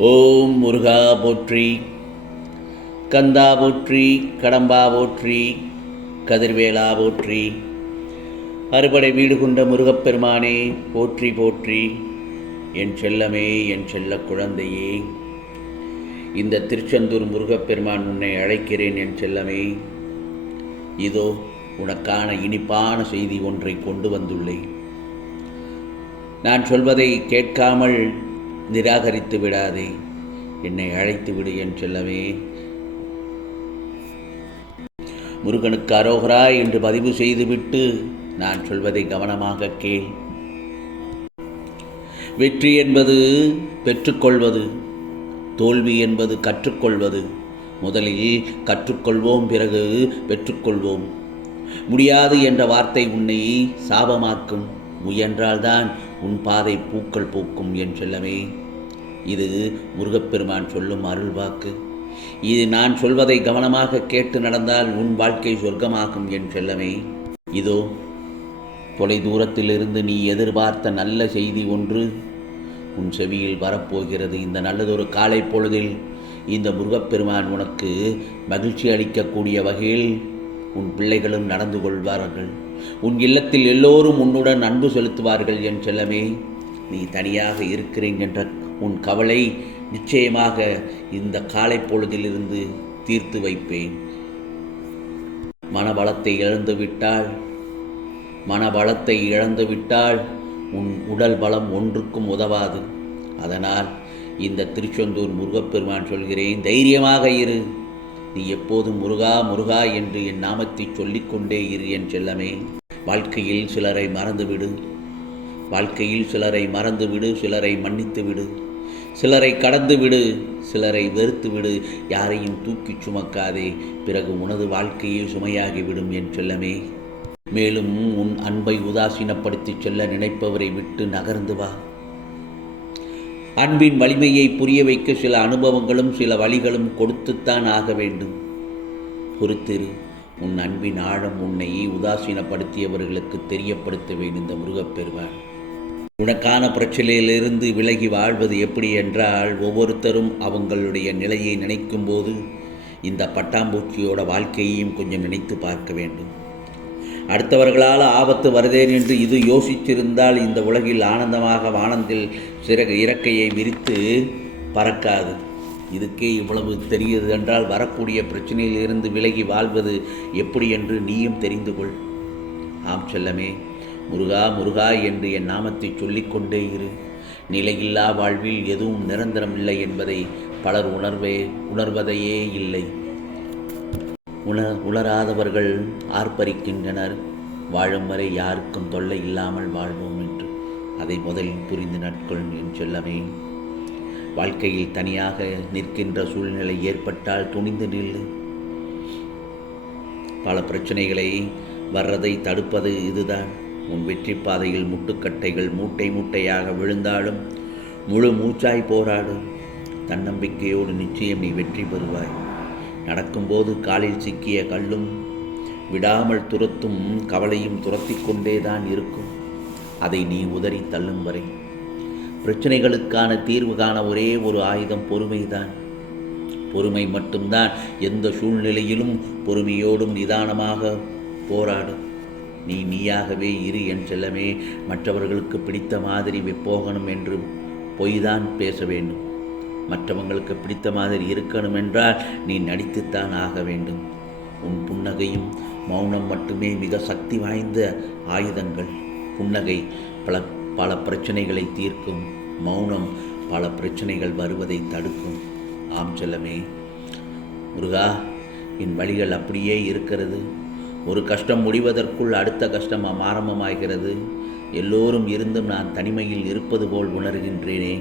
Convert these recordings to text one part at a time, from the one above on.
ஓம் முருகா போற்றி கந்தா போற்றி கடம்பா போற்றி கதிர்வேலா போற்றி. அறுபடை வீடு கொண்ட முருகப்பெருமானே போற்றி போற்றி. என் செல்லமே என் செல்ல குழந்தையே இந்த திருச்செந்தூர் முருகப்பெருமான் உன்னை அழைக்கிறேன் என் செல்லமே. இதோ உனக்கான இனிப்பான செய்தி ஒன்றை கொண்டு வந்துள்ளேன். நான் சொல்வதை கேட்காமல் நிராகரித்து விடாதே. என்னை அழைத்து விடு என் செல்லவே முருகனுக்கு அரோகரா என்று பதிவு செய்துவிட்டு நான் சொல்வதை கவனமாக கேள். வெற்றி என்பது பெற்றுக்கொள்வது தோல்வி என்பது கற்றுக்கொள்வது. முதலில் கற்றுக்கொள்வோம் பிறகு பெற்றுக்கொள்வோம். முடியாது என்ற வார்த்தை உன்னை சாபமாக்கும். முயன்றால்தான் உன் பாதை பூக்கள் பூக்கும் என் செல்லமே. இது முருகப்பெருமான் சொல்லும் அருள் வாக்கு. இது நான் சொல்வதை கவனமாக கேட்டு நடந்தால் உன் வாழ்க்கை சொர்க்கமாகும் என் செல்லமே. இதோ தொலை தூரத்திலிருந்து நீ எதிர்பார்த்த நல்ல செய்தி ஒன்று. உன் செவியில் வரப்போகிறது இந்த நல்லதொரு காலை பொழுதில் இந்த முருகப்பெருமான் உனக்கு மகிழ்ச்சி அளிக்கக்கூடிய வகையில் உன் பிள்ளைகளும் நடந்து கொள்வார்கள். உன் இல்லத்தில் எல்லோரும் உன்னுடன் அன்பு செலுத்துவார்கள் என் செல்லமே. நீ தனியாக இருக்கிறேன் என்ற உன் கவலை நிச்சயமாக இந்த காலை பொழுதிலிருந்து தீர்த்து வைப்பேன். மனபலத்தை இழந்து விட்டால் மனபலத்தை இழந்து விட்டால் உன் உடல் பலம் ஒன்றுக்கும் உதவாது. அதனால் இந்த திருச்செந்தூர் முருகப்பெருமான் சொல்கிறேன் தைரியமாக இரு. நீ எப்போதும் முருகா முருகா என்று என் நாமத்தை சொல்லிக்கொண்டே இரு என் செல்லமே. வாழ்க்கையில் சிலரை மறந்துவிடு. வாழ்க்கையில் சிலரை மறந்துவிடு சிலரை மன்னித்து விடு சிலரை கடந்து விடு சிலரை வெறுத்து விடு யாரையும் தூக்கிச் சுமக்காதே. பிறகு உனது வாழ்க்கையே சுமையாகிவிடும் என் செல்லமே. மேலும் உன் அன்பை உதாசீனப்படுத்திச் செல்ல நினைப்பவரை விட்டு நகர்ந்து வா. அன்பின் வலிமையை புரிய வைக்க சில அனுபவங்களும் சில வழிகளும் கொடுத்துத்தான் ஆக வேண்டும். பொறுத்திரு உன் அன்பின் ஆழம் உன்னை உதாசீனப்படுத்தியவர்களுக்கு தெரியப்படுத்துவேன் இந்த முருகப்பெருமான். உனக்கான பிரச்சனையிலிருந்து விலகி வாழ்வது எப்படி என்றால் ஒவ்வொருத்தரும் அவங்களுடைய நிலையை நினைக்கும்போது இந்த பட்டாம்பூச்சியோட வாழ்க்கையையும் கொஞ்சம் நினைத்து பார்க்க வேண்டும். அடுத்தவர்களால் ஆபத்து வருதேன் என்று இது யோசித்திருந்தால் இந்த உலகில் ஆனந்தமாக வானத்தில் சிறகு இறக்கையை விரித்து பறக்காது. இதுக்கே இவ்வளவு தெரியுது என்றால் வரக்கூடிய பிரச்சனையிலிருந்து விலகி வாழ்வது எப்படி என்று நீயும் தெரிந்து கொள். ஆம் செல்லமே முருகா முருகா என்று என் நாமத்தை சொல்லிக்கொண்டே இரு. நிலையில்லா வாழ்வில் எதுவும் நிரந்தரம் இல்லை என்பதை பலர் உணர்வே உணர்வதையே இல்லை. உல உணராதவர்கள் ஆர்ப்பரிக்கின்றனர். வாழும் வரை யாருக்கும் தொல்லை இல்லாமல் வாழ்வோம் என்று. அதை முதலில் புரிந்து நட்கொள் என் சொல்லவே வாழ்க்கையில் தனியாக நிற்கின்ற சூழ்நிலை ஏற்பட்டால் துணிந்து நில்லு. பல பிரச்சனைகளை வர்றதை தடுப்பது இதுதான். உன் வெற்றி பாதையில் முட்டுக்கட்டைகள் மூட்டை மூட்டையாக விழுந்தாலும் முழு மூச்சாய் போராடும். தன்னம்பிக்கையோடு நிச்சயம் நீ வெற்றி பெறுவாய். நடக்கும்போது காலில் சிக்கிய கல்லும் விடாமல் துரத்தும் கவலையும் துரத்தி கொண்டேதான் இருக்கும். அதை நீ உதறி தள்ளும் வரை. பிரச்சனைகளுக்கான தீர்வு காண ஒரே ஒரு ஆயுதம் பொறுமைதான். பொறுமை மட்டும்தான் எந்த சூழ்நிலையிலும் பொறுமையோடும் நிதானமாக போராடு நீ நீயாகவே இரு என் செல்லமே மற்றவர்களுக்கு பிடித்த மாதிரி போகணும் என்று பொய்தான் பேச வேண்டும். மற்றவங்களுக்கு பிடித்த மாதிரி இருக்கணும் என்றால் நீ நடித்துத்தான் ஆக வேண்டும். உன் புன்னகையும் மௌனம் மட்டுமே மிக சக்தி வாய்ந்த ஆயுதங்கள். புன்னகை பல பல பிரச்சனைகளை தீர்க்கும். மௌனம் பல பிரச்சனைகள் வருவதை தடுக்கும். ஆம் செல்லமே. முருகா என் வழிகள் அப்படியே இருக்கிறது. ஒரு கஷ்டம் முடிவதற்குள் அடுத்த கஷ்டம் ஆரம்பமாகிறது எல்லோரும் இருந்தும் நான் தனிமையில் இருப்பது போல் உணர்கின்றேனே.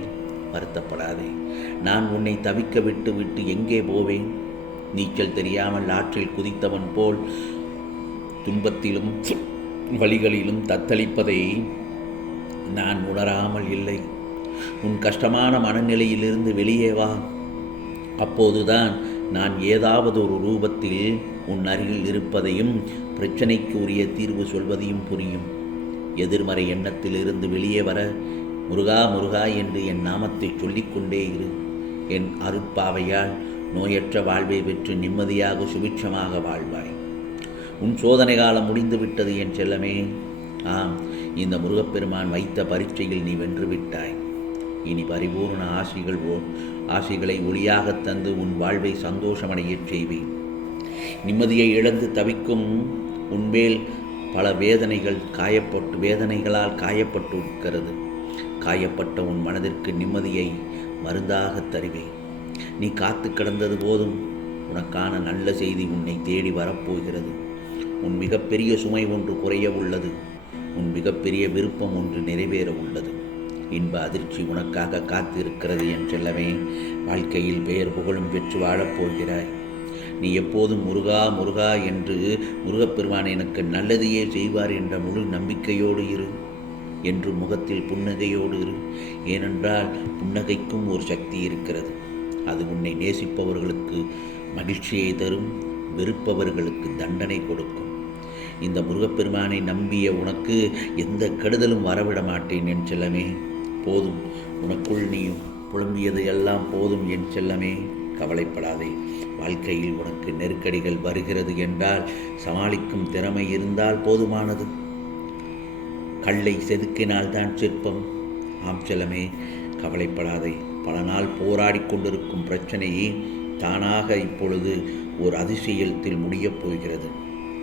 வருத்தப்படாதே. நான் உன்னை தவிக்க விட்டு விட்டு எங்கே போவேன்? நீச்சல் தெரியாமல் ஆற்றில் குதித்தவன் போல் துன்பத்திலும் வழிகளிலும் தத்தளிப்பதை நான் உணராமல் இல்லை. உன் கஷ்டமான மனநிலையிலிருந்து வெளியே வா. அப்போதுதான் நான் ஏதாவது ஒரு ரூபத்தில் உன் அருகில் இருப்பதையும் பிரச்சனைக்கு உரிய தீர்வு சொல்வதையும் புரியும். எதிர்மறை எண்ணத்திலிருந்து வெளியே வர முருகா முருகா என்று என் நாமத்தை சொல்லிக்கொண்டே இரு. என் அருட்பாவையால் நோயற்ற வாழ்வை பெற்று நிம்மதியாக சுபிட்சமாக வாழ்வாய். உன் சோதனை காலம் முடிந்து விட்டது என் செல்லமே. ஆம் இந்த முருகப்பெருமான் வைத்த பரீட்சையில் நீ வென்று விட்டாய். இனி பரிபூர்ண ஆசிகள் ஓ ஆசிகளை ஒளியாகத் தந்து உன் வாழ்வை சந்தோஷமடையச் செய்வேன். நிம்மதியை இழந்து தவிக்கும் உன்மேல் பல வேதனைகள் காயப்பட்டு வேதனைகளால் காயப்பட்டு இருக்கிறது காயப்பட்ட உன் மனதிற்கு நிம்மதியை மருந்தாக தருவேன். நீ காத்து கிடந்தது போதும். உனக்கான நல்ல செய்தி உன்னை தேடி வரப்போகிறது. உன் மிகப்பெரிய சுமை ஒன்று குறைய உள்ளது. உன் மிகப்பெரிய விருப்பம் ஒன்று நிறைவேற உள்ளது. இன்ப அதிர்ச்சி உனக்காக காத்திருக்கிறது என் செல்லவே வாழ்க்கையில் பெயர் புகழும் பெற்று வாழப்போகிறாய் நீ எப்போதும் முருகா முருகா என்று முருகப்பெருமான் எனக்கு நல்லதையே செய்வார் என்ற முழு நம்பிக்கையோடு இரு. என்று முகத்தில் புன்னகையோடு இரு. ஏனென்றால் புன்னகைக்கும் ஒரு சக்தி இருக்கிறது. அது உன்னை நேசிப்பவர்களுக்கு மகிழ்ச்சியை தரும் வெறுப்பவர்களுக்கு தண்டனை கொடுக்கும். இந்த முருகப்பெருமானை நம்பிய உனக்கு எந்த கெடுதலும் வரவிட மாட்டேன் என் செல்லமே. போதும் உனக்குள் நீ புலம்பியது எல்லாம் போதும் என் செல்லமே. கவலைப்படாதே வாழ்க்கையில் உனக்கு நெருக்கடிகள் வருகிறது என்றால் சமாளிக்கும் திறமை இருந்தால் போதுமானது. கல்லை செதுக்கினால்தான் சிற்பம். ஆம் செல்லமே கவலைப்படாதே. பல நாள் போராடி கொண்டிருக்கும் பிரச்சனையே தானாக இப்பொழுது ஒரு அதிசயத்தில் முடியப் போகிறது.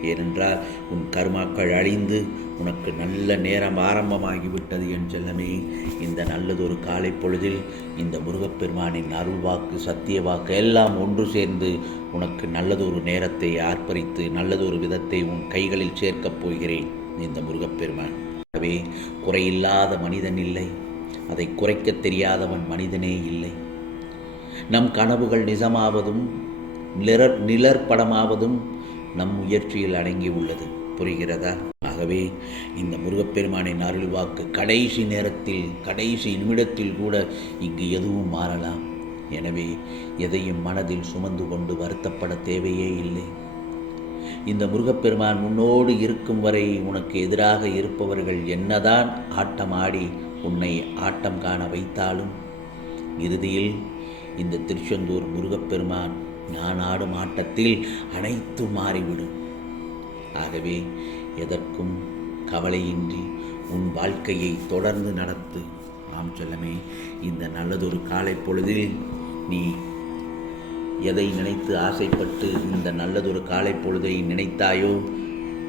ஏனென்றால் உன் கர்மாக்கள் அழிந்து உனக்கு நல்ல நேரம் ஆரம்பமாகிவிட்டது என் செல்லமே. இந்த நல்லதொரு காலை பொழுதில் இந்த முருகப்பெருமானின் அருள் வாக்கு சத்திய வாக்கு எல்லாம் ஒன்று சேர்ந்து உனக்கு நல்லதொரு நேரத்தை ஆர்ப்பரித்து நல்லதொரு விதத்தை உன் கைகளில் சேர்க்கப் போகிறேன் இந்த முருகப்பெருமான். ஆகவே குறையில்லாத மனிதன் இல்லை. அதை குறைக்கத் தெரியாதவன் மனிதனே இல்லை. நம் கனவுகள் நிஜமாவதும் நிழற் நிழற்படமாவதும் நம் முயற்சியில் அடங்கி உள்ளது. புரிகிறதா? ஆகவே இந்த முருகப்பெருமானின் அருள்வாக்கு கடைசி நேரத்தில் கடைசி நிமிடத்தில் கூட இங்கு எதுவும் மாறலாம். எனவே எதையும் மனதில் சுமந்து கொண்டு வருத்தப்பட தேவையே இல்லை. இந்த முருகப்பெருமான் உன்னோடு இருக்கும் வரை உனக்கு எதிராக இருப்பவர்கள் என்னதான் ஆட்டம் ஆடி உன்னை ஆட்டம் காண வைத்தாலும் இறுதியில் இந்த திருச்செந்தூர் முருகப்பெருமான் நான் ஆடும் ஆட்டத்தில் அனைத்தும் மாறிவிடும். ஆகவே எதற்கும் கவலையின்றி உன் வாழ்க்கையை தொடர்ந்து நடத்து. ஆம் சொல்லமே இந்த நல்லதொரு காலை பொழுதில் நீ எதை நினைத்து ஆசைப்பட்டு இந்த நல்லதொரு காலை பொழுதை நினைத்தாயோ?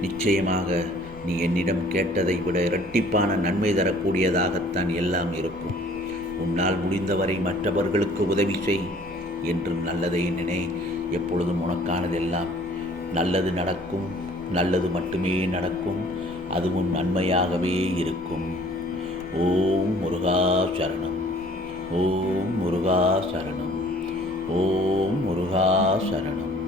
நிச்சயமாக நீ என்னிடம் கேட்டதை விட இரட்டிப்பான நன்மை தரக்கூடியதாகத்தான் எல்லாம் இருக்கும். உன்னால் முடிந்தவரை மற்றவர்களுக்கு உதவி செய் என்றும் நல்லதை நினை. எப்பொழுதும் உனக்கானதெல்லாம் நல்லது நடக்கும் நல்லது மட்டுமே நடக்கும் அதுவும் நன்மையாகவே இருக்கும். ஓம் முருகா சரணம். ஓம் முருகா சரணம். ஓம் முருகா சரணம்